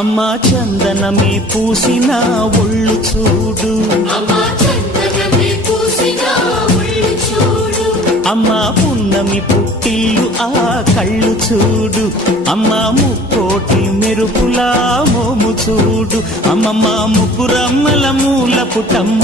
అమ్మా చందనమే పూసిన ఒళ్ళు చూడు, అమ్మా పున్నమి పుట్టిల్లు ఆ కళ్ళు చూడు, అమ్మా ముక్కోటి మెరుపులా మోము చూడు, అమ్మమ్మ ముగ్గురమ్మల మూల పుటమ్మ.